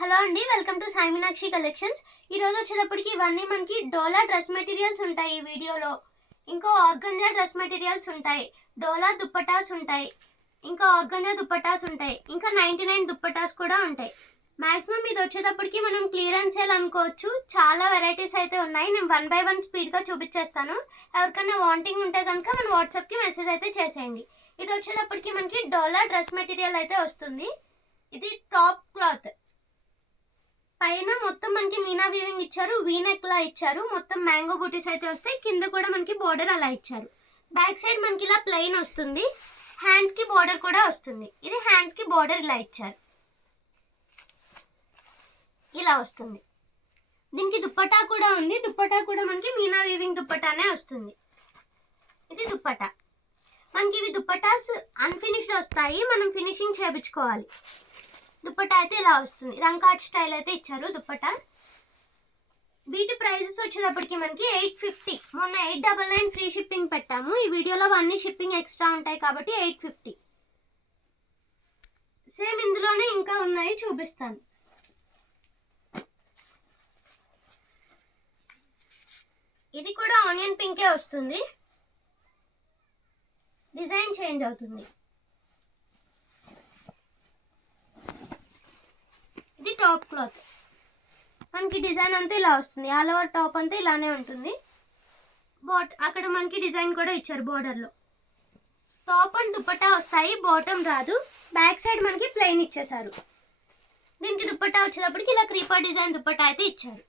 Hello అండి, welcome to Sai Meenakshi collections. ఈరోజు వచ్చేటప్పటికి ఇవన్నీ మనకి డోలా డ్రెస్ మెటీరియల్స్ ఉంటాయి ఈ వీడియోలో. ఇంకా ఆర్గంజా డ్రెస్ మెటీరియల్స్ ఉంటాయి, డోలా దుప్పటాస్ ఉంటాయి, ఇంకా ఆర్గంజా దుప్పటాస్ ఉంటాయి, ఇంకా 99 దుప్పటాస్ కూడా ఉంటాయి. మాక్సిమం ఇది వచ్చేటప్పటికి మనం క్లియరెన్స్ సేల్ అనుకోవచ్చు. చాలా వెరైటీస్ అయితే ఉన్నాయి. నేను 1 by 1 స్పీడ్గా చూపించేస్తాను. ఎవరికైనా వాంటింగ్ ఉంటే కనుక మన వాట్సాప్కి మెసేజ్ అయితే చేసేయండి. ఇది వచ్చేటప్పటికి మనకి డోలా డ్రెస్ మెటీరియల్ అయితే వస్తుంది. ఇది టాప్ క్లాత్, పైన మొత్తం మనకి మీనా వీవింగ్ ఇచ్చారు, వీనెక్ లా ఇచ్చారు, మొత్తం మ్యాంగో బూటీస్ అయితే వస్తాయి. కింద కూడా మనకి బోర్డర్ అలా ఇచ్చారు. బ్యాక్ సైడ్ మనకి ఇలా ప్లెయిన్ వస్తుంది, హ్యాండ్స్ కి బోర్డర్ కూడా వస్తుంది. ఇది హ్యాండ్స్ కి బోర్డర్ ఇలా ఇచ్చారు, ఇలా వస్తుంది. దీనికి దుప్పటా కూడా ఉంది. దుప్పటా కూడా మనకి మీనా వీవింగ్ దుప్పటానే వస్తుంది. ఇది దుప్పటా. మనకి ఇవి దుప్పటాస్ అన్ఫినిష్డ్ వస్తాయి, మనం ఫినిషింగ్ చేయించుకోవాలి. దుప్పటా అయితే ఇలా వస్తుంది, రంకాట్ స్టైల్ అయితే ఇచ్చారు దుప్పటా. వీటి ప్రైజెస్ వచ్చేటప్పటికి మనకి 850. మొన్న 899 ఫ్రీ షిప్పింగ్ పెట్టాము. ఈ వీడియోలో అన్ని షిప్పింగ్ ఎక్స్ట్రా ఉంటాయి కాబట్టి 850. సేమ్ ఇందులోనే ఇంకా ఉన్నాయి, చూపిస్తాను. ఇది కూడా ఆనియన్ పింకే వస్తుంది, డిజైన్ చేంజ్ అవుతుంది. ఇది టాప్ క్లాత్, మనకి డిజైన్ అంతా ఇలా వస్తుంది. ఆల్ ఓవర్ టాప్ అంతా ఇలానే ఉంటుంది. అక్కడ మనకి డిజైన్ కూడా ఇచ్చారు బోర్డర్లో. టాప్ అండ్ దుప్పటా వస్తాయి, బాటమ్ రాదు. బ్యాక్ సైడ్ మనకి ప్లెయిన్ ఇచ్చేసారు. దీనికి దుప్పటా వచ్చేటప్పటికి ఇలా క్రీపర్ డిజైన్ దుప్పటా అయితే ఇచ్చారు.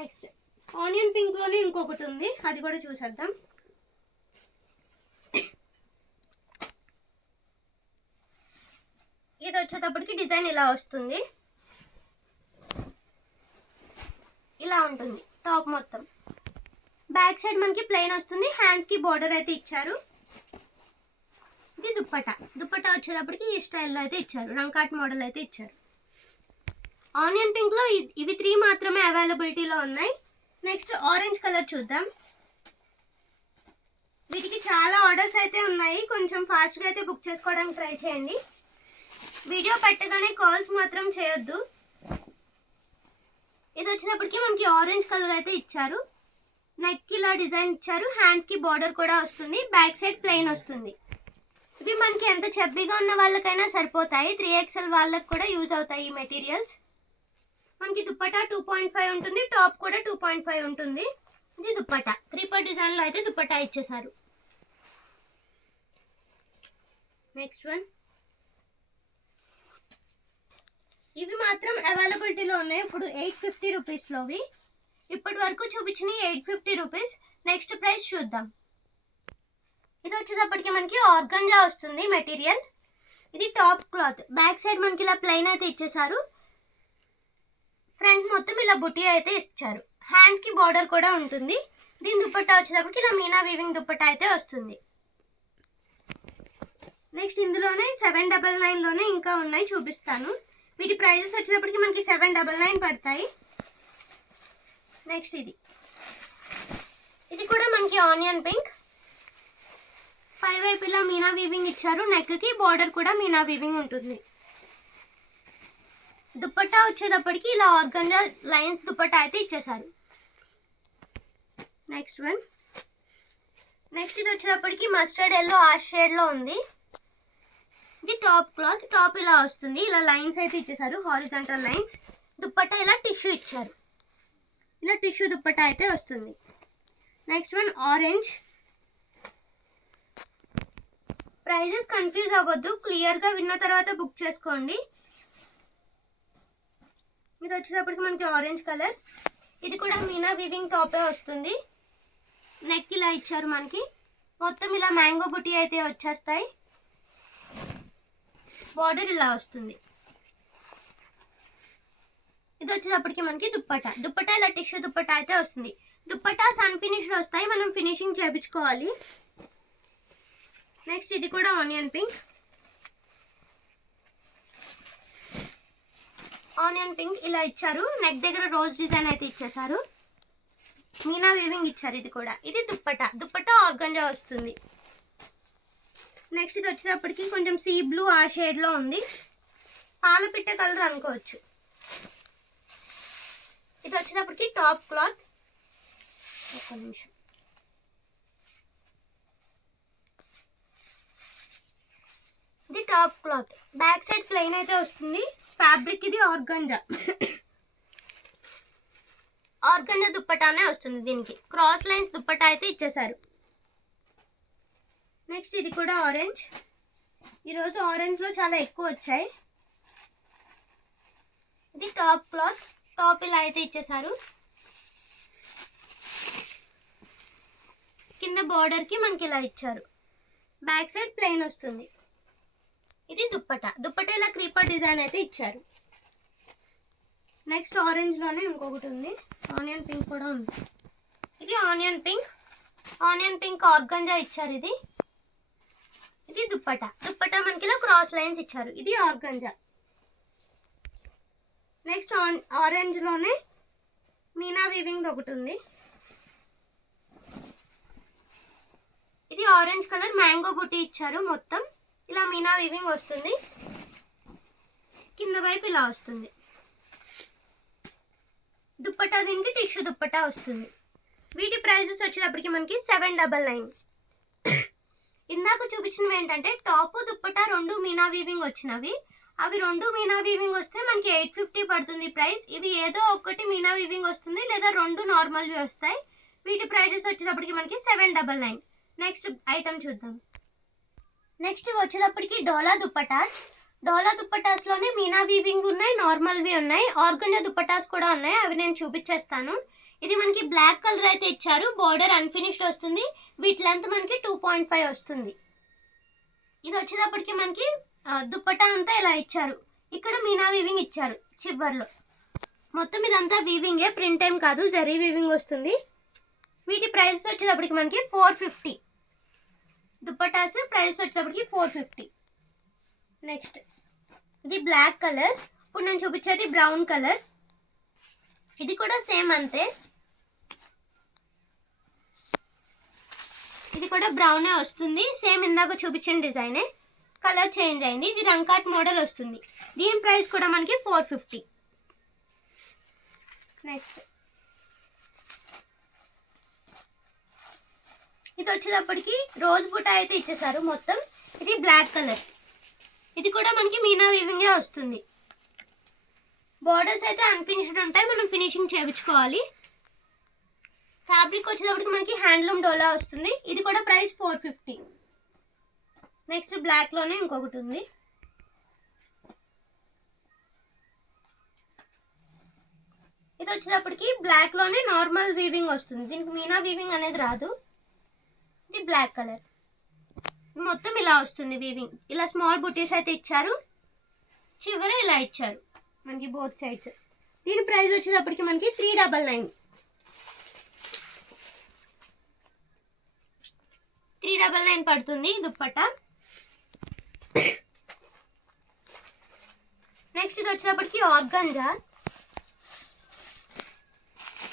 నెక్స్ట్ ఆనియన్ పింక్ లోనే ఇంకొకటి ఉంది, అది కూడా చూసేద్దాం. ఇది వచ్చేటప్పటికి డిజైన్ ఇలా వస్తుంది, ఇలా ఉంటుంది టాప్ మొత్తం. బ్యాక్ సైడ్ మనకి ప్లెయిన్ వస్తుంది, హ్యాండ్స్ కి బోర్డర్ అయితే ఇచ్చారు. ఇది దుప్పటా. దుప్పటా వచ్చేటప్పటికి ఈ స్టైల్లో అయితే ఇచ్చారు, రంకాట్ మోడల్ అయితే ఇచ్చారు. ఆనియన్ పింక్ లో ఇవి 3 మాత్రమే అవైలబిలిటీలో ఉన్నాయి. నెక్స్ట్ ఆరెంజ్ కలర్ చూద్దాం. వీటికి చాలా ఆర్డర్స్ అయితే ఉన్నాయి, కొంచెం ఫాస్ట్గా అయితే బుక్ చేసుకోవడానికి ట్రై చేయండి. వీడియో పెట్టగానే కాల్స్ మాత్రం చేయొద్దు. ఇది వచ్చినప్పటికీ మనకి ఆరెంజ్ కలర్ అయితే ఇచ్చారు. నెక్ ఇలా డిజైన్ ఇచ్చారు, హ్యాండ్స్ కి బార్డర్ కూడా వస్తుంది, బ్యాక్ సైడ్ ప్లెయిన్ వస్తుంది. ఇవి మనకి ఎంత చెబ్బీగా ఉన్న వాళ్ళకైనా సరిపోతాయి, 3XL వాళ్ళకి కూడా యూజ్ అవుతాయి ఈ మెటీరియల్స్. మనకి దుప్పటా 2.5 ఉంటుంది, టాప్ కూడా 2.5 ఉంటుంది. ఇది దుప్పటా, క్రీపర్ డిజైన్ లో అయితే దుప్పటా ఇచ్చేసారు. నెక్స్ట్ వన్, ఇవి మాత్రం అవైలబిలిటీలో ఉన్నాయి. ఇప్పుడు 850 రూపీస్లోవి. ఇప్పటి వరకు చూపించిన 850 రూపీస్. నెక్స్ట్ ప్రైస్ చూద్దాం. ఇది వచ్చేటప్పటికి మనకి ఆర్గంజా వస్తుంది మెటీరియల్. ఇది టాప్ క్లాత్, బ్యాక్ సైడ్ మనకి ఇలా ప్లెయిన్ అయితే ఇచ్చేసారు, ఫ్రంట్ మొత్తం ఇలా బుటీ అయితే ఇచ్చారు, హ్యాండ్స్ కి బార్డర్ కూడా ఉంటుంది. దీని దుప్పట్టా వచ్చేటప్పటికి ఇలా మీనా వీవింగ్ దుప్పట్టా అయితే వస్తుంది. నెక్స్ట్ ఇందులోనే 799లోనే ఇంకా ఉన్నాయి, చూపిస్తాను. వీటి ప్రైజెస్ వచ్చేటప్పటికి మనకి 799 పడతాయి. నెక్స్ట్ ఇది కూడా మనకి ఆనియన్ పింక్, పై వైపు ఇలా మీనా వీవింగ్ ఇచ్చారు, నెక్ కి బార్డర్ కూడా మీనా వీవింగ్ ఉంటుంది. దుప్పట్టా వచ్చేటప్పటికి ఇలా ఆర్గంజా లైన్స్ దుప్పట్టా అయితే ఇచ్చేసారు. నెక్స్ట్ వన్, నెక్స్ట్ ఇది వచ్చేటప్పటికి మస్టర్డ్ ఎల్లో ఆష్ షేడ్ లో ఉంది. ఇది టాప్ క్లాత్, టాప్ ఇలా వస్తుంది, ఇలా లైన్స్ అయితే ఇచ్చేసారు, హారిజాంటల్ లైన్స్. దుప్పట్టా ఇలా టిష్యూ ఇచ్చారు, ఇలా టిష్యూ దుప్పట్టా అయితే వస్తుంది. Next one orange. Prizes confuse అవ్వద్దు, క్లియర్గా విన్న తర్వాత బుక్ చేసుకోండి. ఇది వచ్చేటప్పటికి మనకి ఆరెంజ్ కలర్. ఇది కూడా మీనా వీవింగ్ టాపే వస్తుంది, నెక్ ఇలా ఇచ్చారు, మనకి మొత్తం ఇలా మ్యాంగో బుటీ అయితే వచ్చేస్తాయి, బార్డర్ ఇలా వస్తుంది. ఇది వచ్చేటప్పటికి మనకి దుప్పటా ఇలా టిష్యూ దుప్పటా అయితే వస్తుంది. దుప్పటాస్ అన్ఫినిష్డ్ వస్తాయి, మనం ఫినిషింగ్ చేయించుకోవాలి. నెక్స్ట్ ఇది కూడా ఆనియన్ పింక్. ఆనియన్ పింక్ ఇలా ఇచ్చారు, నెక్ దగ్గర రోజ్ డిజైన్ అయితే ఇచ్చేసారు, మీనా వీవింగ్ ఇచ్చారు. ఇది దుప్పటా ఆర్గంజా వస్తుంది. నెక్స్ట్ ఇది వచ్చేటప్పటికి కొంచెం సీ బ్లూ ఆ షేడ్లో ఉంది. పాలపిట్ట కలర్ అనుకోవచ్చు. ఇది వచ్చేటప్పటికి టాప్ క్లాత్. ఒక్క నిమిషం. ఇది top cloth. Back side plain అయితే వస్తుంది. ఫ్యాబ్రిక్ ఇది ఆర్గంజా. ఆర్గంజా దుప్పటానే వస్తుంది. దీనికి క్రాస్ లైన్స్ దుప్పటా అయితే ఇచ్చేసారు. నెక్స్ట్ ఇది కూడా ఆరెంజ్. ఈరోజు ఆరెంజ్లో చాలా ఎక్కువ వచ్చాయి. ఇది టాప్ క్లాత్. టాప్ ఇలా అయితే ఇచ్చేసారు. కింద బార్డర్కి మనకి ఇలా ఇచ్చారు. బ్యాక్ సైడ్ ప్లెయిన్ వస్తుంది. ఇది దుప్పటా. దుప్పటా ఇలా క్రీపర్ డిజైన్ అయితే ఇచ్చారు. నెక్స్ట్ ఆరెంజ్లోనే ఇంకొకటి ఉంది. ఆనియన్ పింక్ కూడా ఉంది. ఇది onion pink. Onion pink organza ఇచ్చారు. ఇది దుప్పటా. దుప్పటా మనకి ఇలా క్రాస్ లైన్స్ ఇచ్చారు. ఇది ఆర్గంజా. నెక్స్ట్ ఆరెంజ్లోనే మీనా వీవింగ్ ఒకటి ఉంది. ఇది ఆరెంజ్ కలర్ మ్యాంగో బుట్టి ఇచ్చారు. మొత్తం ఇలా మీనా వీవింగ్ వస్తుంది. కింద వైపు ఇలా వస్తుంది. దుప్పటా దీనికి టిష్యూ దుప్పటా వస్తుంది. వీటి ప్రైజెస్ వచ్చేటప్పటికి మనకి 799. ఇందాక చూపించినవి ఏంటంటే టాప్ దుప్పటా రెండు మీనా వీవింగ్ వచ్చినవి. అవి రెండు మీనా వీవింగ్ వస్తే మనకి 850 పడుతుంది ప్రైస్. ఇవి ఏదో ఒకటి మీనా వీవింగ్ వస్తుంది లేదా రెండు నార్మల్వి వస్తాయి. వీటి ప్రైజెస్ వచ్చేటప్పటికి మనకి 799. నెక్స్ట్ ఐటమ్ చూద్దాం. నెక్స్ట్ వచ్చేటప్పటికి డోలా దుప్పటాస్. డోలా దుప్పటాస్లోనే మీనా వీవింగ్ ఉన్నాయి, నార్మల్వి ఉన్నాయి, ఆర్గంజా దుప్పటాస్ కూడా ఉన్నాయి. అవి నేను చూపించేస్తాను. ఇది మనకి బ్లాక్ కలర్ అయితే ఇచ్చారు. బార్డర్ అన్ఫినిష్డ్ వస్తుంది. వీటి లెంత్ మనకి 2.5 వస్తుంది. ఇది వచ్చేటప్పటికి మనకి దుప్పటా అంతా ఇలా ఇచ్చారు. ఇక్కడ మీనా వీవింగ్ ఇచ్చారు చివర్లో. మొత్తం ఇదంతా వీవింగే, ప్రింట్ ఏం కాదు, జరీ వీవింగ్ వస్తుంది. వీటి ప్రైస్ వచ్చేటప్పటికి మనకి 450. దుప్పటాస్ ప్రైస్ వచ్చేటప్పటికి 450. నెక్స్ట్ ఇది బ్లాక్ కలర్. ఇప్పుడు నేను చూపించేది బ్రౌన్ కలర్. ఇది కూడా సేమ్ అంతే. ఇది కూడా బ్రౌనే వస్తుంది. సేమ్ ఇందాక చూపించిన డిజైనే, కలర్ చేంజ్ అయింది. ఇది రంకాట్ మోడల్ వస్తుంది. దీని ప్రైస్ కూడా మనకి 450. నెక్స్ట్ ఇది వచ్చేటప్పటికి రోజ్ బుటా అయితే ఇచ్చేసారు మొత్తం. ఇది బ్లాక్ కలర్. ఇది కూడా మనకి మీనా వీవింగే వస్తుంది. బార్డర్స్ అయితే అన్ఫినిష్డ్ ఉంటాయి, మనం ఫినిషింగ్ చేయించుకోవాలి. ఫ్యాబ్రిక్ వచ్చేటప్పటికి మనకి హ్యాండ్లూమ్ డోలా వస్తుంది. ఇది కూడా ప్రైస్ 450. నెక్స్ట్ బ్లాక్లోనే ఇంకొకటి ఉంది. ఇది వచ్చేటప్పటికి బ్లాక్లోనే నార్మల్ వీవింగ్ వస్తుంది. దీనికి మీనా వీవింగ్ అనేది రాదు. ఇది బ్లాక్ కలర్. మొత్తం ఇలా వస్తుంది వీవింగ్. ఇలా స్మాల్ బుటీస్ అయితే ఇచ్చారు. చివర ఇలా ఇచ్చారు మనకి బోత్ సైడ్స్. దీని ప్రైస్ వచ్చేటప్పటికి మనకి 399. 399 పడుతుంది దుప్పట్టా. నెక్స్ట్ ఇది వచ్చేటప్పటికి ఆర్గంజా.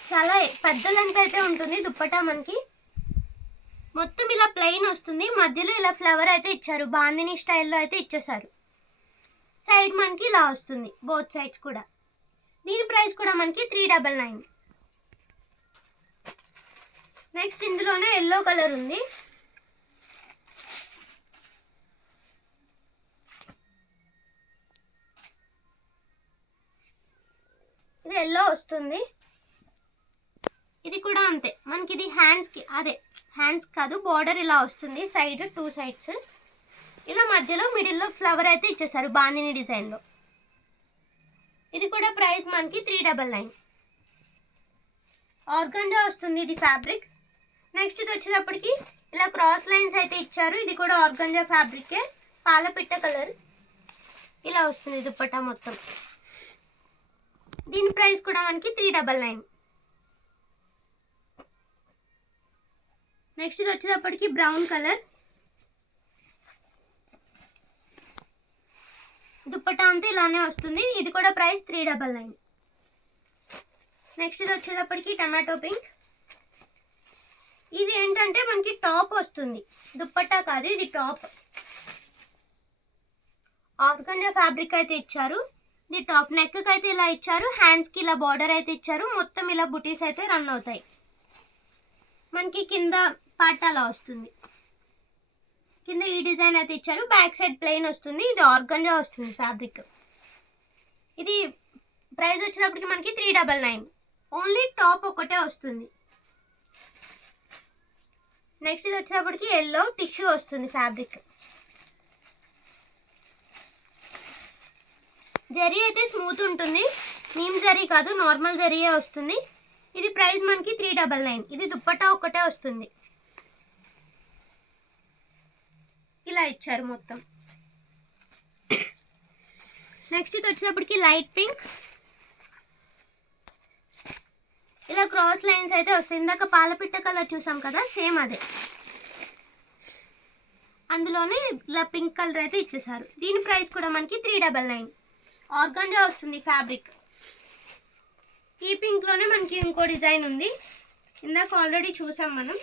చాలా పెద్ద లెంత్ అయితే ఉంటుంది దుప్పట్టా. మనకి మొత్తం ఇలా ప్లెయిన్ వస్తుంది. మధ్యలో ఇలా ఫ్లవర్ అయితే ఇచ్చారు. బాందిని స్టైల్లో అయితే ఇచ్చేసారు. సైడ్ మనకి ఇలా వస్తుంది బోత్ సైడ్స్ కూడా. దీని ప్రైస్ కూడా మనకి 399. నెక్స్ట్ ఇందులోనే ఎల్లో కలర్ ఉంది. ఇది ఎల్లో వస్తుంది. ఇది కూడా అంతే. మనకి ఇది హ్యాండ్స్కి, అదే హ్యాండ్స్ కాదు, బార్డర్ ఇలా వస్తుంది. సైడ్ 2 సైడ్స్ ఇలా మధ్యలో మిడిల్లో ఫ్లవర్ అయితే ఇచ్చేసారు బాందిని డిజైన్లో. ఇది కూడా ప్రైస్ మనకి 399. ఆర్గంజా వస్తుంది ఇది ఫ్యాబ్రిక్. నెక్స్ట్ ఇది వచ్చేటప్పటికి ఇలా క్రాస్ లైన్స్ అయితే ఇచ్చారు. ఇది కూడా ఆర్గంజా ఫ్యాబ్రికే, పాలపిట్ట కలర్. ఇలా వస్తుంది దుప్పట్టా మొత్తం. దీని ప్రైస్ కూడా మనకి 399. నెక్స్ట్ ఇది వచ్చేటప్పటికి బ్రౌన్ కలర్. దుప్పట్టా అంతా ఇలానే వస్తుంది. ఇది కూడా ప్రైస్ 399. నెక్స్ట్ ఇది వచ్చేటప్పటికి టమాటో పింక్. ఇది ఏంటంటే మనకి టాప్ వస్తుంది, దుప్పట్టా కాదు, ఇది టాప్. ఆర్గంజా ఫ్యాబ్రిక్ అయితే ఇచ్చారు. ఇది టాప్ నెక్ అయితే ఇలా ఇచ్చారు, హ్యాండ్స్కి ఇలా బార్డర్ అయితే ఇచ్చారు. మొత్తం ఇలా బుటీస్ అయితే రన్ అవుతాయి. మనకి కింద పార్ట్ అలా వస్తుంది. కింద ఈ డిజైన్ అయితే ఇచ్చారు. బ్యాక్ సైడ్ ప్లెయిన్ వస్తుంది. ఇది ఆర్గంజా వస్తుంది ఫ్యాబ్రిక్. ఇది ప్రైస్ వచ్చేటప్పటికి మనకి 399. ఓన్లీ టాప్ ఒకటే వస్తుంది. నెక్స్ట్ ఇది వచ్చేటప్పటికి ఎల్లో టిష్యూ వస్తుంది ఫ్యాబ్రిక్. జరీ అయితే స్మూత్ ఉంటుంది, నీమ్ జరీ కాదు, నార్మల్ జరీయే వస్తుంది. ఇది ప్రైస్ మనకి 399. ఇది దుప్పట్టా ఒకటే వస్తుంది. ఇలా ఇచ్చారు మొత్తం. నెక్స్ట్ ఇది వచ్చేటప్పటికి లైట్ పింక్, ఇలా క్రాస్ లైన్స్ అయితే వస్తాయి. ఇందాక పాలపిట్ట కలర్ చూసాం కదా, సేమ్ అదే. అందులోనే ఇలా పింక్ కలర్ అయితే ఇచ్చేసారు. దీని ప్రైస్ కూడా మనకి 399. ఆర్గంజా వస్తుంది ఫ్యాబ్రిక్. ఈ పింక్లోనే మనకి ఇంకో డిజైన్ ఉంది, ఇందాక ఆల్రెడీ చూసాం మనం.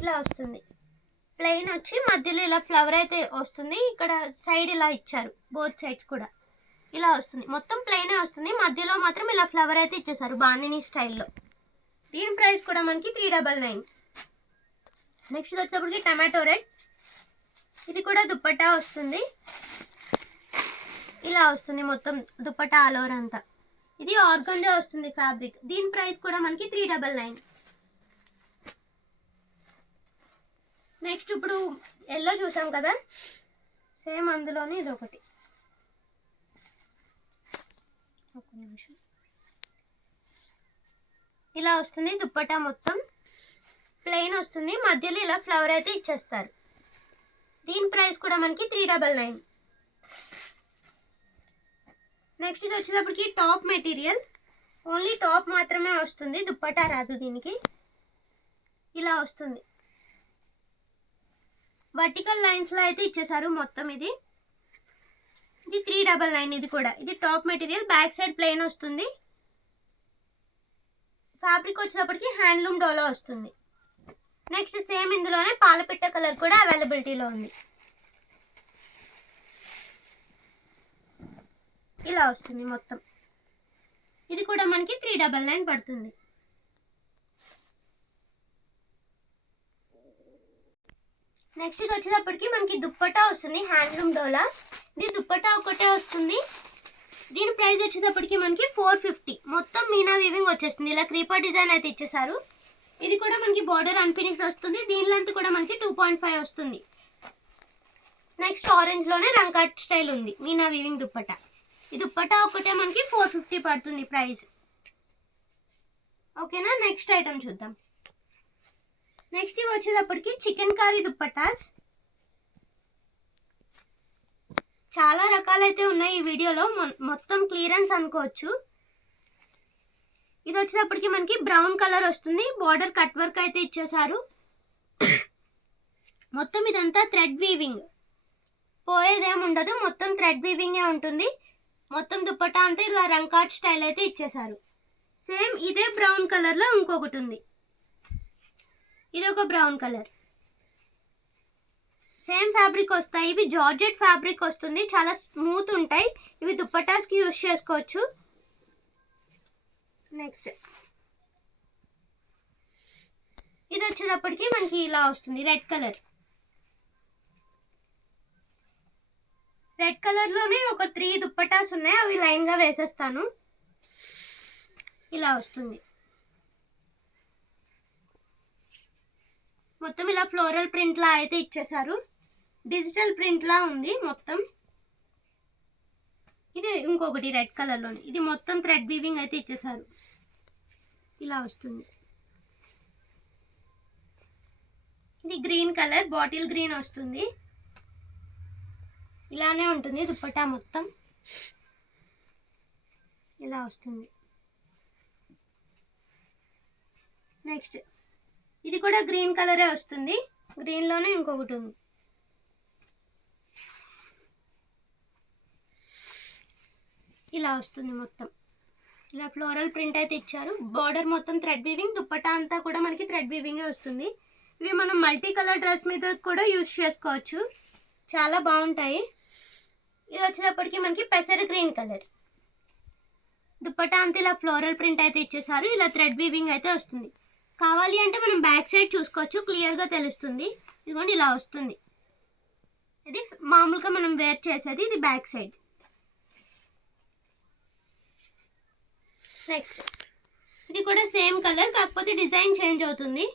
ఇలా వస్తుంది. ప్లెయిన్ వచ్చి మధ్యలో ఇలా ఫ్లవర్ అయితే వస్తుంది. ఇక్కడ సైడ్ ఇలా ఇచ్చారు, బోత్ సైడ్స్ కూడా ఇలా వస్తుంది. మొత్తం ప్లెయినే వస్తుంది, మధ్యలో మాత్రం ఇలా ఫ్లవర్ అయితే ఇచ్చేసారు బాందిని స్టైల్లో. దీని ప్రైస్ కూడా మనకి 399. నెక్స్ట్ వచ్చేటప్పటికి టమాటో రెడ్. ఇది కూడా దుప్పట్టా వస్తుంది. ఇలా వస్తుంది మొత్తం దుప్పట్టా ఆల్ ఓవర్ అంతా. ఇది ఆర్గంజా వస్తుంది ఫ్యాబ్రిక్. దీని ప్రైస్ కూడా మనకి 399. నెక్స్ట్ ఇప్పుడు ఎల్లో చూసాం కదా, సేమ్ అందులోనే ఇది ఒకటి. ఒక నిమిషం. ఇలా వస్తుంది దుప్పట్టా, మొత్తం ప్లెయిన్ వస్తుంది, మధ్యలో ఇలా ఫ్లవర్ అయితే ఇచ్చేస్తారు. దీని ప్రైస్ కూడా మనకి 399. నెక్స్ట్ ఇది వచ్చేటప్పటికి టాప్ మెటీరియల్. ఓన్లీ టాప్ మాత్రమే వస్తుంది, దుప్పట్టా రాదు దీనికి. ఇలా వస్తుంది, వర్టికల్ లైన్స్లో అయితే ఇచ్చేసారు మొత్తం. ఇది 399. ఇది కూడా ఇది top material. Back side plain వస్తుంది. ఫ్యాబ్రిక్ వచ్చేటప్పటికి హ్యాండ్లూమ్ డోలో వస్తుంది. నెక్స్ట్ సేమ్ ఇందులోనే పాలపిట్ట కలర్ కూడా అవైలబిలిటీలో ఉంది. ఇలా వస్తుంది మొత్తం. ఇది కూడా మనకి 399 పడుతుంది. నెక్స్ట్ ఇది వచ్చేటప్పటికి మనకి దుప్పట్టా వస్తుంది, హ్యాండ్లూమ్ డోలా. ఇది దుప్పట్టా ఒకటే వస్తుంది. దీని ప్రైస్ వచ్చేటప్పటికి మనకి 450. మొత్తం మీనా వీవింగ్ వచ్చేస్తుంది. ఇలా క్రీపర్ డిజైన్ అయితే ఇచ్చేసారు. ఇది కూడా మనకి బార్డర్ అన్ఫినిష్డ్ వస్తుంది. దీని లెంత్ కూడా మనకి 2.5 వస్తుంది. నెక్స్ట్ ఆరెంజ్లోనే రంకాట్ స్టైల్ ఉంది మీనా వీవింగ్ దుప్పట్టా. ఈ దుప్పట్టా ఒకటే మనకి 450 పడుతుంది ప్రైస్. ఓకేనా, నెక్స్ట్ ఐటమ్ చూద్దాం. నెక్స్ట్ ఇవి వచ్చేటప్పటికి చికెన్ కర్రీ దుప్పట్టాస్. చాలా రకాలైతే ఉన్నాయి ఈ వీడియోలో, మొత్తం క్లియరెన్స్ అనుకోవచ్చు. ఇది వచ్చేటప్పటికి మనకి బ్రౌన్ కలర్ వస్తుంది. బార్డర్ కట్ వర్క్ అయితే ఇచ్చేసారు. మొత్తం ఇదంతా థ్రెడ్ వీవింగ్, పోయేదేం ఉండదు, మొత్తం థ్రెడ్ వీవింగే ఉంటుంది. మొత్తం దుప్పట్టా అంతా ఇలా రంకాట్ స్టైల్ అయితే ఇచ్చేసారు. సేమ్ ఇదే బ్రౌన్ కలర్లో ఇంకొకటి ఉంది, ఇది ఒక బ్రౌన్ కలర్. సేమ్ ఫ్యాబ్రిక్ వస్తాయి. ఇవి జార్జెట్ ఫ్యాబ్రిక్ వస్తుంది, చాలా స్మూత్ ఉంటాయి. ఇవి దుప్పటాస్కి యూజ్ చేసుకోవచ్చు. నెక్స్ట్ ఇది వచ్చేటప్పటికి మనకి ఇలా వస్తుంది, రెడ్ కలర్. రెడ్ కలర్లోనే ఒక 3 దుప్పటాస్ ఉన్నాయి, అవి లైన్గా వేసేస్తాను. ఇలా వస్తుంది. మొత్తం ఇలా ఫ్లోరల్ ప్రింట్లా అయితే ఇచ్చేసారు. డిజిటల్ ప్రింట్లా ఉంది మొత్తం. ఇది ఇంకొకటి రెడ్ కలర్లోనే, ఇది మొత్తం థ్రెడ్ వీవింగ్ అయితే ఇచ్చేసారు. ఇలా వస్తుంది. ఇది గ్రీన్ కలర్, బాటిల్ గ్రీన్ వస్తుంది. ఇలానే ఉంటుంది దుప్పట్టా మొత్తం. ఇలా వస్తుంది. నెక్స్ట్ ఇది కూడా గ్రీన్ కలరే వస్తుంది, గ్రీన్లోనే ఇంకొకటి ఉంది. ఇలా వస్తుంది మొత్తం. ఇలా ఫ్లోరల్ ప్రింట్ అయితే ఇచ్చారు. బార్డర్ మొత్తం థ్రెడ్ వీవింగ్, దుప్పట్టా అంతా కూడా మనకి థ్రెడ్ వీవింగే వస్తుంది. ఇవి మనం మల్టీ కలర్ డ్రెస్ మీద కూడా యూజ్ చేసుకోవచ్చు, చాలా బాగుంటాయి. ఇది వచ్చేటప్పటికి మనకి పెసర గ్రీన్ కలర్. దుప్పటా అంతా ఇలా ఫ్లోరల్ ప్రింట్ అయితే ఇచ్చేసారు. ఇలా థ్రెడ్ వీవింగ్ అయితే వస్తుంది. కావాలి అంటే మనం బ్యాక్ సైడ్ చూసుకోవచ్చు, క్లియర్గా తెలుస్తుంది. ఇదిగోండి ఇలా వస్తుంది. ఇది మామూలుగా మనం వేర్ చేసేది, ఇది బ్యాక్ సైడ్. నెక్స్ట్ ఇది కూడా సేమ్ కలర్, కాకపోతే డిజైన్ చేంజ్ అవుతుంది.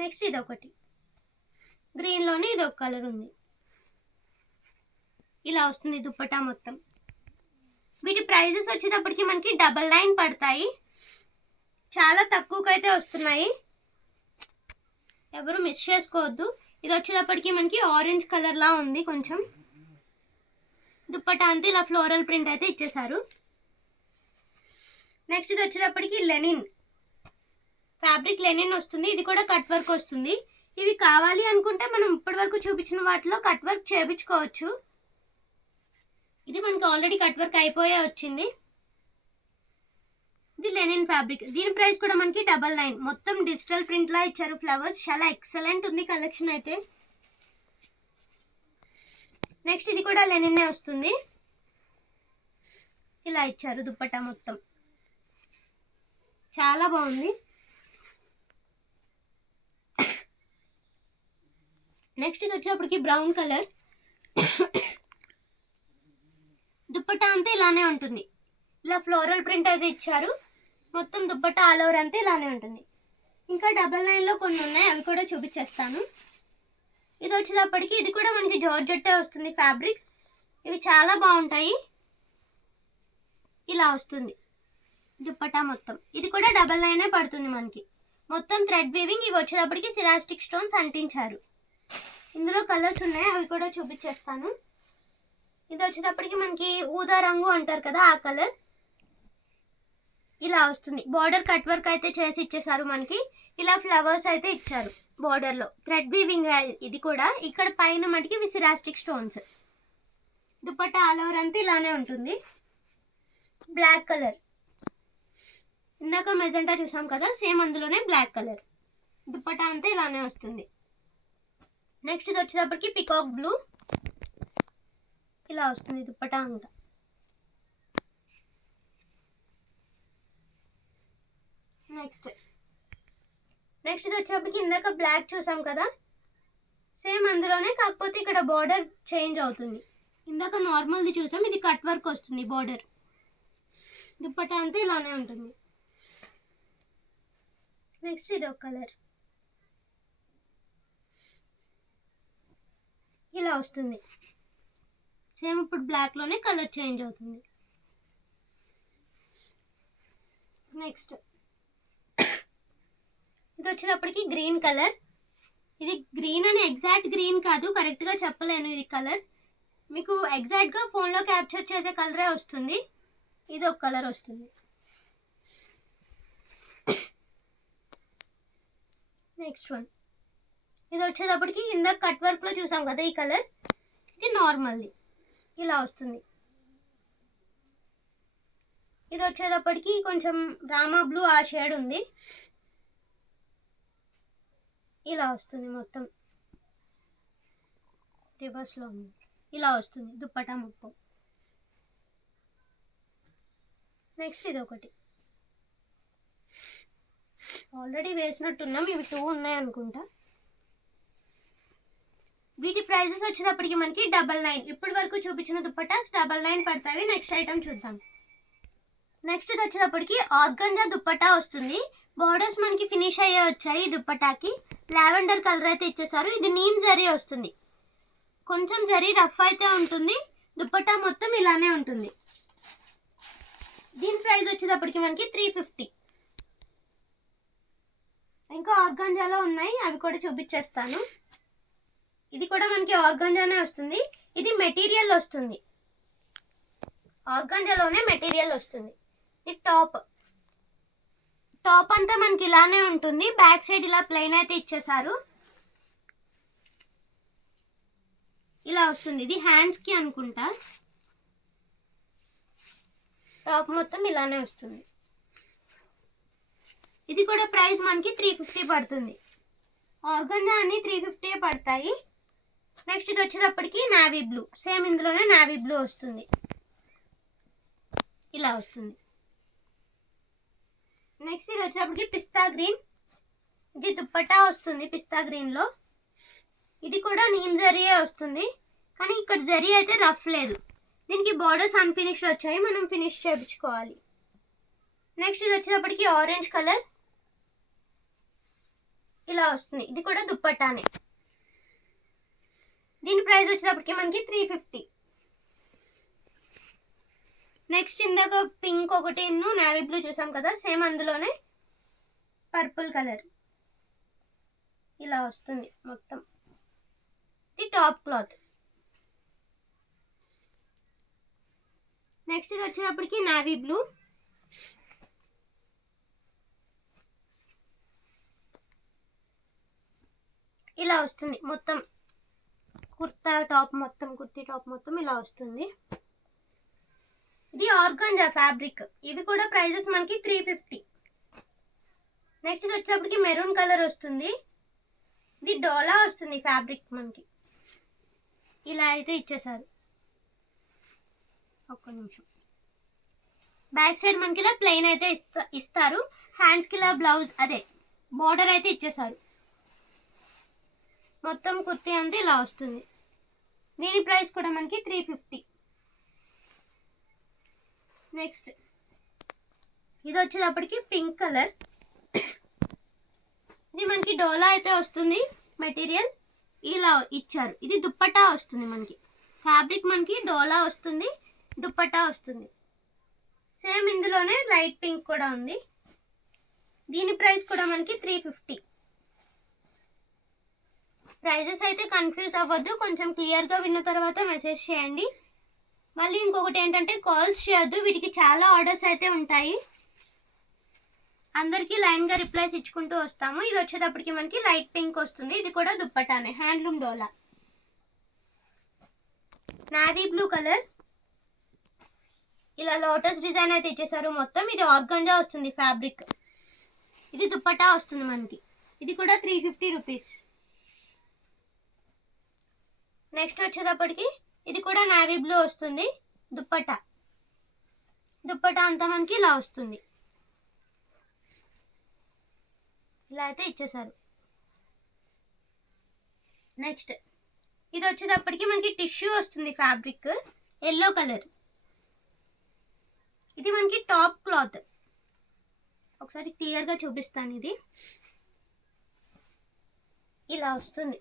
నెక్స్ట్ ఇది ఒకటి గ్రీన్లోనే ఇది ఒక కలర్ ఉంది. ఇలా వస్తుంది దుప్పటా మొత్తం. వీటి ప్రైజెస్ వచ్చేటప్పటికి మనకి 99 పడతాయి. చాలా తక్కువకైతే వస్తున్నాయి, ఎవరు మిస్ చేసుకోవద్దు. ఇది వచ్చేటప్పటికి మనకి ఆరెంజ్ కలర్లా ఉంది కొంచెం. దుప్పటా అంతా ఇలా ఫ్లోరల్ ప్రింట్ అయితే ఇచ్చేసారు. నెక్స్ట్ ఇది వచ్చేటప్పటికి లెనిన్ ఫ్యాబ్రిక్, లెనిన్ వస్తుంది. ఇది కూడా కట్ వర్క్ వస్తుంది. ఇవి కావాలి అనుకుంటే మనం ఇప్పటి వరకు చూపించిన వాటిలో కట్ వర్క్ చేయించుకోవచ్చు. ఇది మనకి ఆల్రెడీ కట్ వర్క్ అయిపోయే వచ్చింది. ఇది లెనిన్ ఫ్యాబ్రిక్. దీని ప్రైస్ కూడా మనకి 99. మొత్తం డిజిటల్ ప్రింట్ లా ఇచ్చారు ఫ్లవర్స్. చాలా ఎక్సలెంట్ ఉంది కలెక్షన్ అయితే. నెక్స్ట్ ఇది కూడా లెనిన్నే వస్తుంది. ఇలా ఇచ్చారు దుప్పటా మొత్తం, చాలా బాగుంది. నెక్స్ట్ ఇది వచ్చేప్పటికి బ్రౌన్ కలర్. దుప్పటా అంతా ఇలానే ఉంటుంది. ఇలా ఫ్లోరల్ ప్రింట్ అయితే ఇచ్చారు. మొత్తం దుప్పటా ఆల్ ఓవర్ అంతా ఇలానే ఉంటుంది. ఇంకా 99లో కొన్ని ఉన్నాయి, అవి కూడా చూపించేస్తాను. ఇది వచ్చేటప్పటికి ఇది కూడా మనకి జార్జెట్టే వస్తుంది ఫ్యాబ్రిక్. ఇవి చాలా బాగుంటాయి. ఇలా వస్తుంది దుప్పటా మొత్తం. ఇది కూడా 99 పడుతుంది మనకి. మొత్తం థ్రెడ్ వీవింగ్. ఇవి వచ్చేటప్పటికి సిరాస్టిక్ స్టోన్స్ అంటించారు. ఇందులో కలర్స్ ఉన్నాయి, అవి కూడా చూపించేస్తాను. ఇది వచ్చేటప్పటికి మనకి ఊదా రంగు అంటారు కదా, ఆ కలర్. ఇలా వస్తుంది. బార్డర్ కట్ వర్క్ అయితే చేసి ఇచ్చేసారు మనకి. ఇలా ఫ్లవర్స్ అయితే ఇచ్చారు బార్డర్లో. థ్రెడ్ వీవింగ్ ఇది కూడా. ఇక్కడ పైన మటుకి విసిరాస్టిక్ స్టోన్స్. దుప్పట్టా ఆల్ ఓవర్ అంతా ఇలానే ఉంటుంది. బ్లాక్ కలర్, ఇందాక మెజెంటా చూసాం కదా, సేమ్ అందులోనే బ్లాక్ కలర్. దుప్పట్టా అంతా ఇలానే వస్తుంది. నెక్స్ట్ ఇది వచ్చేటప్పటికి పికాక్ బ్లూ. ఇలా వస్తుంది దుప్పటా అంతా. నెక్స్ట్ ఇది వచ్చేటప్పటికి ఇందాక బ్లాక్ చూసాం కదా, సేమ్ అందులోనే, కాకపోతే ఇక్కడ బార్డర్ చేంజ్ అవుతుంది. ఇందాక నార్మల్ది చూసాం, ఇది కట్ వర్క్ వస్తుంది బార్డర్. దుప్పటా అంతా ఇలానే ఉంటుంది. నెక్స్ట్ ఇది ఒక కలర్, ఇలా వస్తుంది. సేమ్ ఇప్పుడు బ్లాక్లోనే కలర్ చేంజ్ అవుతుంది. నెక్స్ట్ ఇది వచ్చేటప్పటికి గ్రీన్ కలర్. ఇది గ్రీన్ అని ఎగ్జాక్ట్ గ్రీన్ కాదు, కరెక్ట్గా చెప్పలేను ఇది కలర్. మీకు ఎగ్జాక్ట్గా ఫోన్లో క్యాప్చర్ చేసే కలరే వస్తుంది. ఇది ఒక కలర్ వస్తుంది. నెక్స్ట్ వన్, ఇది వచ్చేటప్పటికి ఇందాక కట్ వర్క్లో చూసాం కదా ఈ కలర్, ఇది నార్మల్ది. ఇలా వస్తుంది. ఇది వచ్చేటప్పటికి కొంచెం రామా బ్లూ ఆ షేడ్ ఉంది. ఇలా వస్తుంది మొత్తం, రివర్స్లో ఉంది. ఇలా వస్తుంది దుప్పటా మొత్తం. నెక్స్ట్ ఇది ఒకటి ఆల్రెడీ వేసినట్టున్నాం, ఇవి 2 ఉన్నాయి అనుకుంటా. వీటి ప్రైజెస్ వచ్చేటప్పటికి మనకి 99. ఇప్పటి వరకు చూపించిన దుప్పటాస్ 99 పడతాయి. నెక్స్ట్ ఐటమ్ చూద్దాం. నెక్స్ట్ ఇది వచ్చేటప్పటికి ఆర్గంజా దుప్పటా వస్తుంది. బోర్డర్స్ మనకి ఫినిష్ అయ్యే వచ్చాయి. ఈ దుప్పటాకి లావెండర్ కలర్ అయితే ఇచ్చేసారు. ఇది నీమ్ జరీ వస్తుంది. కొంచెం జరీ రఫ్ అయితే ఉంటుంది. దుప్పటా మొత్తం ఇలానే ఉంటుంది. దీని ప్రైస్ వచ్చేటప్పటికి మనకి 350. ఇంకా ఆర్గంజాలో ఉన్నాయి, అవి కూడా చూపించేస్తాను. ఇది కూడా మనకి ఆర్గంజానే వస్తుంది. ఇది మెటీరియల్ వస్తుంది, ఆర్గంజాలోనే మెటీరియల్ వస్తుంది. ఇది టాప్ అంతా మనకి ఇలానే ఉంటుంది. బ్యాక్ సైడ్ ఇలా ప్లెయిన్ అయితే ఇచ్చేసారు. ఇలా వస్తుంది. ఇది హ్యాండ్స్కి అనుకుంటా. టాప్ మొత్తం ఇలానే వస్తుంది. ఇది కూడా ప్రైస్ మనకి 350 పడుతుంది. ఆర్గంజా అన్ని 350 పడతాయి. నెక్స్ట్ ఇది వచ్చేటప్పటికి నావీ బ్లూ, సేమ్ ఇందులోనే నావీ బ్లూ వస్తుంది, ఇలా వస్తుంది. నెక్స్ట్ ఇది వచ్చేటప్పటికి పిస్తా గ్రీన్, ఇది దుప్పట్టా వస్తుంది పిస్తా గ్రీన్లో. ఇది కూడా నీమ్ జరీయే వస్తుంది, కానీ ఇక్కడ జరీ అయితే రఫ్ లేదు. దీనికి బార్డర్స్ అన్ఫినిష్డ్ వచ్చాయి, మనం ఫినిష్ చేయించుకోవాలి. నెక్స్ట్ ఇది వచ్చేటప్పటికి ఆరెంజ్ కలర్, ఇలా వస్తుంది. ఇది కూడా దుప్పట్టానే. దీని ప్రైస్ వచ్చేటప్పటికి మనకి 350. నెక్స్ట్ ఇందాక పింక్ ఒకటి నావీ బ్లూ చూసాం కదా, సేమ్ అందులోనే పర్పుల్ కలర్, ఇలా వస్తుంది మొత్తం. ఇది టాప్ క్లాత్. నెక్స్ట్ ఇది వచ్చేటప్పటికి నావీ బ్లూ, ఇలా వస్తుంది మొత్తం. కుర్తా టాప్ మొత్తం, కుర్తీ టాప్ మొత్తం ఇలా వస్తుంది. ఇది ఆర్గంజా ఫ్యాబ్రిక్. ఇవి కూడా ప్రైజెస్ మనకి 350. నెక్స్ట్ ఇది వచ్చేటప్పటికి మెరూన్ కలర్ వస్తుంది. ఇది డోలా వస్తుంది ఫ్యాబ్రిక్ మనకి, ఇలా అయితే ఇచ్చేసారు. ఒక్క నిమిషం. బ్యాక్ సైడ్ మనకి ఇలా ప్లెయిన్ అయితే ఇస్తారు. హ్యాండ్స్కి ఇలా బ్లౌజ్ అదే బోర్డర్ అయితే ఇచ్చేసారు. మొత్తం కుర్తీ అంతా ఇలా వస్తుంది. దీని ప్రైస్ కూడా మనకి 350. నెక్స్ట్ ఇది వచ్చేటప్పటికి పింక్ కలర్. ఇది మనకి డోలా అయితే వస్తుంది మెటీరియల్, ఇలా ఇచ్చారు. ఇది దుప్పట్టా వస్తుంది మనకి, ఫ్యాబ్రిక్ మనకి డోలా వస్తుంది, దుప్పట్టా వస్తుంది. సేమ్ ఇందులోనే లైట్ పింక్ కూడా ఉంది. దీని ప్రైస్ కూడా మనకి 350. ప్రైజెస్ అయితే కన్ఫ్యూజ్ అవ్వద్దు, కొంచెం క్లియర్గా విన్న తర్వాత మెసేజ్ చేయండి. మళ్ళీ ఇంకొకటి ఏంటంటే కాల్స్ చేయొద్దు, వీటికి చాలా ఆర్డర్స్ అయితే ఉంటాయి. అందరికీ లైన్గా రిప్లైస్ ఇచ్చుకుంటూ వస్తాము. ఇది వచ్చేటప్పటికి మనకి లైట్ పింక్ వస్తుంది. ఇది కూడా దుప్పటానే, హ్యాండ్లూమ్ డోలా. నావీ బ్లూ కలర్, ఇలా లోటస్ డిజైన్ అయితే ఇచ్చేసారు మొత్తం. ఇది ఆర్గంజా వస్తుంది ఫ్యాబ్రిక్. ఇది దుప్పటా వస్తుంది మనకి. ఇది కూడా 350 రూపీస్. నెక్స్ట్ వచ్చేటప్పటికి ఇది కూడా నావీ బ్లూ వస్తుంది. దుప్పటా అంతా మనకి ఇలా వస్తుంది, ఇలా అయితే ఇచ్చేసారు. నెక్స్ట్ ఇది వచ్చేటప్పటికి మనకి టిష్యూ వస్తుంది ఫ్యాబ్రిక్, ఎల్లో కలర్. ఇది మనకి టాప్ క్లాత్. ఒకసారి క్లియర్గా చూపిస్తాను. ఇది ఇలా వస్తుంది.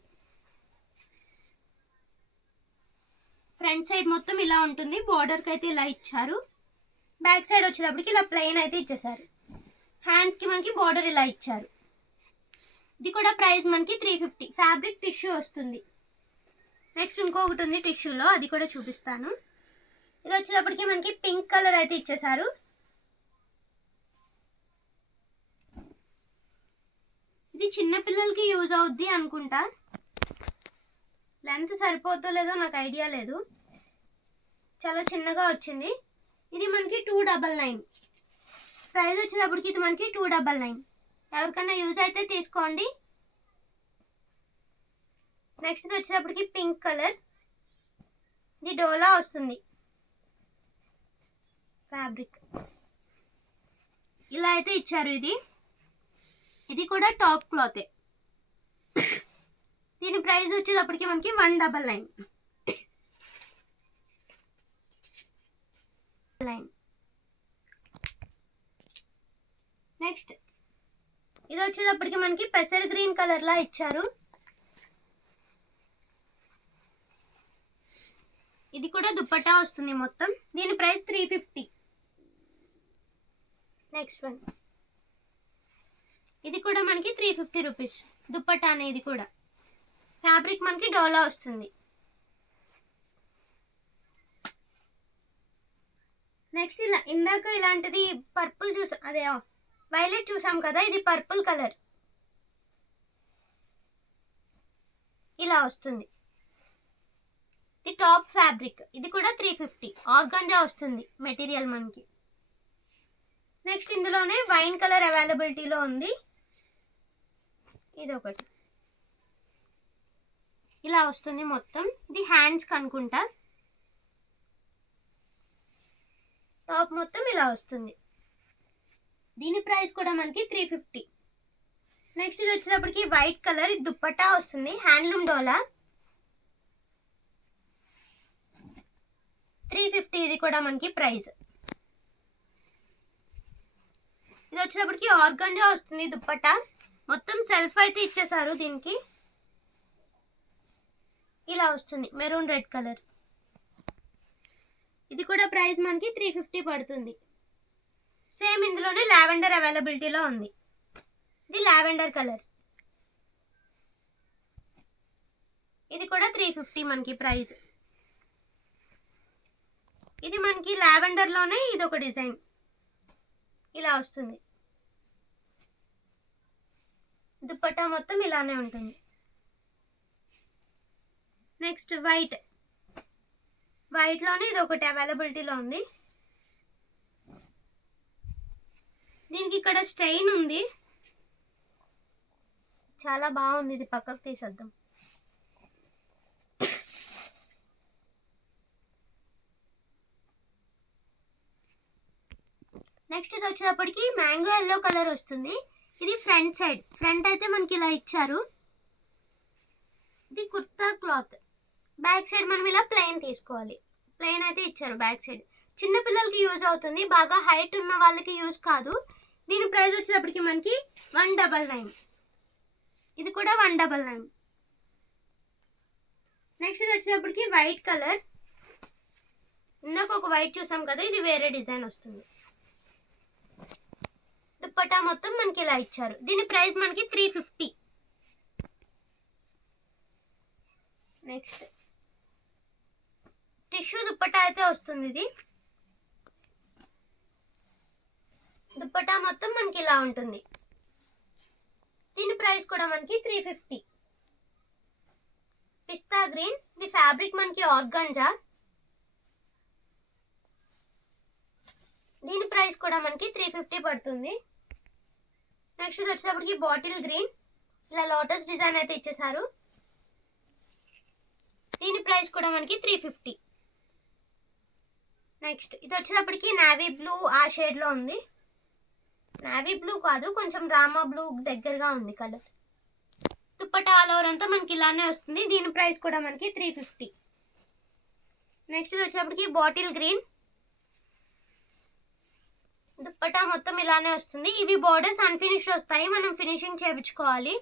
ఫ్రంట్ సైడ్ మొత్తం ఇలా ఉంటుంది, బార్డర్కి అయితే ఇలా ఇచ్చారు. బ్యాక్ సైడ్ వచ్చేటప్పటికి ఇలా ప్లెయిన్ అయితే ఇచ్చేసారు. హ్యాండ్స్కి మనకి బార్డర్ ఇలా ఇచ్చారు. ఇది కూడా ప్రైస్ మనకి 350. ఫ్యాబ్రిక్ టిష్యూ వస్తుంది. నెక్స్ట్ ఇంకొకటి ఉంది టిష్యూలో, అది కూడా చూపిస్తాను. ఇది వచ్చేటప్పటికి మనకి పింక్ కలర్ అయితే ఇచ్చేసారు. ఇది చిన్న పిల్లలకి యూజ్ అవుద్ది అనుకుంటా, లెంత్ సరిపోతుందో లేదో నాకు ఐడియా లేదు, చాలా చిన్నగా వచ్చింది. ఇది మనకి 299. ప్రైస్ వచ్చేటప్పటికి ఇది మనకి 299. ఎవరికన్నా యూజ్ అయితే తీసుకోండి. నెక్స్ట్ ఇది వచ్చేటప్పటికి పింక్ కలర్, ఇది డోలా వస్తుంది ఫ్యాబ్రిక్, ఇలా అయితే ఇచ్చారు. ఇది కూడా టాప్ క్లాతే. దీని ప్రైస్ వచ్చేటప్పటికి మనకి 199. నెక్స్ట్ ఇది వచ్చేటప్పటికి మనకి పెసర్ గ్రీన్ కలర్ లా ఇచ్చారు. ఇది కూడా దుప్పట్టా వస్తుంది మొత్తం. దీని ప్రైస్ 350. నెక్స్ట్ వన్, ఇది కూడా మనకి 350 రూపీస్. దుప్పట్టా అనేది కూడా ఫ్యాబ్రిక్ మనకి డోలా వస్తుంది. నెక్స్ట్ ఇలా ఇందాక ఇలాంటిది పర్పుల్ అదే వైలెట్ చూసాం కదా, ఇది పర్పుల్ కలర్, ఇలా వస్తుంది. ఇది టాప్ ఫ్యాబ్రిక్. ఇది కూడా 350. ఆర్గంజా వస్తుంది మెటీరియల్ మనకి. నెక్స్ట్ ఇందులోనే వైన్ కలర్ అవైలబిలిటీలో ఉంది. ఇది ఒకటి ఇలా వస్తుంది మొత్తం. ఇది హ్యాండ్స్ కనుకుంటా. టాప్ మొత్తం ఇలా వస్తుంది. దీని ప్రైస్ కూడా మనకి 350. నెక్స్ట్ ఇది వచ్చేటప్పటికి వైట్ కలర్, ఇది దుప్పట్టా వస్తుంది, హ్యాండ్లూమ్ డోలా. 350 ఇది కూడా మనకి ప్రైస్. ఇది వచ్చేటప్పటికి ఆర్గంజా వస్తుంది దుప్పట్టా. మొత్తం సెల్ఫ్ అయితే ఇచ్చేసారు దీనికి. ఇలా వస్తుంది మెరూన్ రెడ్ కలర్. ఇది కూడా ప్రైస్ మనకి 350 పడుతుంది. సేమ్ ఇందులోనే లావెండర్ అవైలబిలిటీలో ఉంది. ఇది లావెండర్ కలర్. ఇది కూడా 350 మనకి ప్రైస్. ఇది మనకి లావెండర్లోనే ఇది ఒక డిజైన్ ఇలా వస్తుంది. దుప్పట్టా మొత్తం ఇలానే ఉంటుంది. నెక్స్ట్ వైట్లోనే ఇది ఒకటి అవైలబిలిటీలో ఉంది. దీనికి ఇక్కడ స్టెయిన్ ఉంది, చాలా బాగుంది. ఇది పక్కకు తీసేద్దాం. నెక్స్ట్ ఇది వచ్చేటప్పటికి మ్యాంగో ఎల్లో కలర్ వస్తుంది. ఇది ఫ్రంట్ అయితే మనకి ఇలా ఇచ్చారు. ఇది కుర్తా క్లాత్. బ్యాక్ సైడ్ మనం ఇలా ప్లెయిన్ తీసుకోవాలి. ప్లెయిన్ అయితే ఇచ్చారు బ్యాక్ సైడ్. చిన్న పిల్లలకి యూజ్ అవుతుంది, బాగా హైట్ ఉన్న వాళ్ళకి యూజ్ కాదు. దీని ప్రైస్ వచ్చేటప్పటికి మనకి 199. ఇది కూడా 199. నెక్స్ట్ ఇది వచ్చేటప్పటికి వైట్ కలర్. ఇందాక ఒక వైట్ చూసాం కదా, ఇది వేరే డిజైన్ వస్తుంది. దుప్పట్టా మొత్తం మనకి ఇలా ఇచ్చారు. దీని ప్రైస్ మనకి 350. నెక్స్ట్ టిష్యూ దుప్పట్టా అయితే వస్తుంది. ఇది దుప్పట్టా మొత్తం మనకి ఇలా ఉంటుంది. దీని ప్రైస్ కూడా మనకి 350. పిస్తా గ్రీన్. ఇది ఫ్యాబ్రిక్ మనకి ఆర్గంజా. దీని ప్రైస్ కూడా మనకి 350 పడుతుంది. నెక్స్ట్ ఇది వచ్చేటప్పటికి బాటిల్ గ్రీన్. ఇలా లోటస్ డిజైన్ అయితే ఇచ్చేసారు. దీని ప్రైస్ కూడా మనకి 350. నెక్స్ట్ ఇది వచ్చేటప్పటికి నావీ బ్లూ ఆ షేడ్లో ఉంది. నావీ బ్లూ కాదు, కొంచెం రామా బ్లూ దగ్గరగా ఉంది కలర్. దుప్పట్టా ఆల్ ఓవర్ అంతా మనకి ఇలానే వస్తుంది. దీని ప్రైస్ కూడా మనకి 350. నెక్స్ట్ ఇది వచ్చేటప్పటికి బాటిల్ గ్రీన్. దుప్పట్టా మొత్తం ఇలానే వస్తుంది. ఇవి బోర్డర్స్ అన్ఫినిష్ వస్తాయి, మనం ఫినిషింగ్ చేయించుకోవాలి.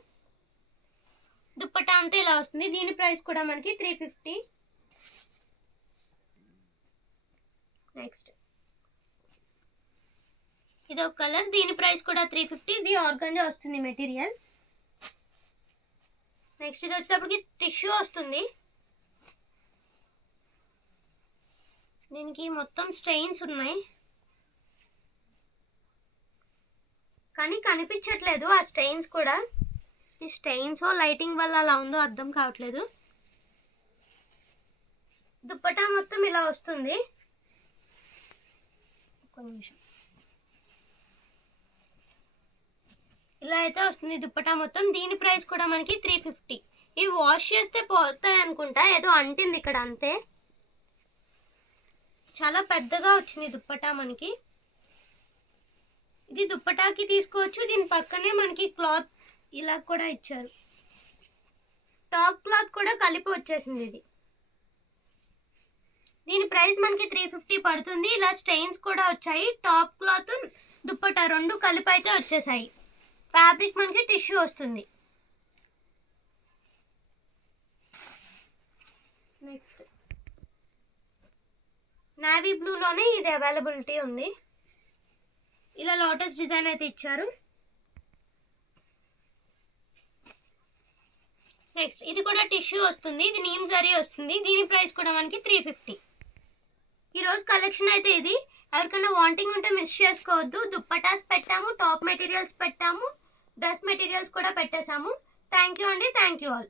దుప్పట్టా అంతా ఇలా వస్తుంది. దీని ప్రైస్ కూడా మనకి 350. నెక్స్ట్ ఇది ఒక కలర్. దీని ప్రైస్ కూడా 350. ఇది ఆర్గంజా వస్తుంది మెటీరియల్. నెక్స్ట్ ఇది వచ్చేటప్పటికి టిష్యూ వస్తుంది. దీనికి మొత్తం స్ట్రెయిన్స్ ఉన్నాయి, కానీ కనిపించట్లేదు ఆ స్టెయిన్స్ కూడా. ఈ స్టెయిన్స్ లైటింగ్ వల్ల అలా ఉందో అర్థం కావట్లేదు. దుప్పట్టా మొత్తం ఇలా వస్తుంది. ఒక నిమిషం. ఇలా అయితే వస్తుంది దుప్పట్టా మొత్తం. దీని ప్రైస్ కూడా మనకి 350. ఇవి వాష్ చేస్తే పోతాయి అనుకుంటా, ఏదో అంటింది ఇక్కడ అంతే. చాలా పెద్దగా వచ్చింది దుప్పట్టా మనకి. ఇది దుప్పటాకి తీసుకోవచ్చు. దీని పక్కనే మనకి క్లాత్ ఇలా కూడా ఇచ్చారు. టాప్ క్లాత్ కూడా కలిపి వచ్చేసింది ఇది. దీని ప్రైస్ మనకి 350 పడుతుంది. ఇలా స్టెయిన్స్ కూడా వచ్చాయి. టాప్ క్లాత్ దుప్పటా రెండు కలిపి అయితే వచ్చేసాయి. ఫ్యాబ్రిక్ మనకి టిష్యూ వస్తుంది. నెక్స్ట్ నావీ బ్లూలోనే ఇది అవైలబిలిటీ ఉంది. ఇలా లోటస్ డిజైన్ అయితే ఇచ్చారు. నెక్స్ట్ ఇది కూడా టిష్యూ వస్తుంది. ఇది నీమ్ జరీ వస్తుంది. దీని ప్రైస్ కూడా మనకి 350. ఈరోజు కలెక్షన్ అయితే ఇది. ఎవరికైనా వాంటింగ్ ఉంటే మిస్ చేసుకోవద్దు. దుప్పటాస్ పెట్టాము, టాప్ మెటీరియల్స్ పెట్టాము, డ్రెస్ మెటీరియల్స్ కూడా పెట్టేశాము. థ్యాంక్ యూ అండి. Thank you all.